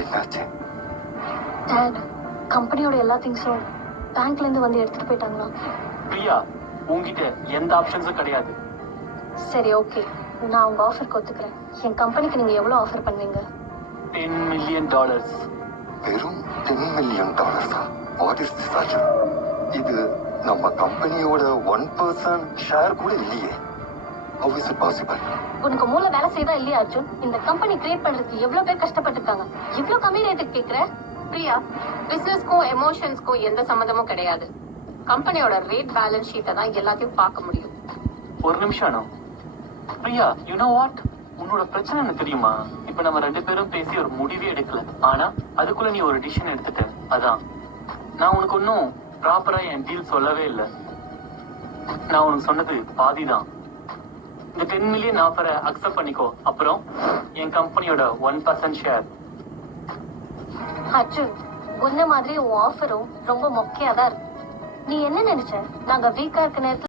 என்னாச்சு? டாட், கம்பெனியோட எல்லா திங்ஸும் பேங்க்ல இருந்து வந்து எடுத்துட்டு போயிட்டாங்களா? பிரியா, உங்ககிட்ட எந்த ஆப்ஷன்ஸும் கிடையாது. சரி, ஓகே, நான் உங்க ஆஃபருக்கு ஒத்துக்கிறேன். என் கம்பெனிக்கு நீங்க எவ்வளவு ஆஃபர் பண்ணுவீங்க? $10 million. வெறும் $10 million? What is this Arjun? இது நம்ம கம்பெனியோட 1% ஷேர் கூட இல்லையே. How is it possible? உனக்கு மூளை வேலை செய்தா இல்லையா அர்ஜுன்? இந்த கம்பெனி கிரியேட் பண்றதுக்கு எவ்வளவு பேர் கஷ்டப்பட்டிருக்காங்க. இவ்ளோ கம்மி ரேட்டுக்கு கேக்குற? பிரியா, பிசினஸ்க்கும் எமோஷன்ஸ்க்கும் எந்த சம்மந்தமும் கிடையாது. கம்பெனியோட ரேட் பேலன்ஸ் ஷீட்டை தான் எல்லாத்தையும் பார்க்க முடியும். ஒரு நிமிஷம் Anu. Priya, you know what? உன்னோட பிரச்சனை என்ன தெரியுமா? இப்ப நம்ம 2 பேரும் பேசி ஒரு முடிவே எடுக்கல. ஆனா அதுக்குள்ள நீ ஒரு டிசிஷன் எடுத்துட்ட. அதான் நான் உனக்கு ஒன்னும் ப்ராப்பரா என் டீல் சொல்லவே இல்லை. நான் உனக்கு சொன்னது பாதிதான். இந்த 10 மில்லியன் ஆஃபரை அக்செப்ட் பண்ணிக்கோ. அப்புறம் என் கம்பெனியோட 1% ஷேர். அர்ஜுன், உன்ன மாதிரி உன் ஆஃபரும் ரொம்ப மொக்கையா தான் இருக்கு. நீ என்ன நினைச்ச? நாங்க வீக்கா இருக்க நேரத்துல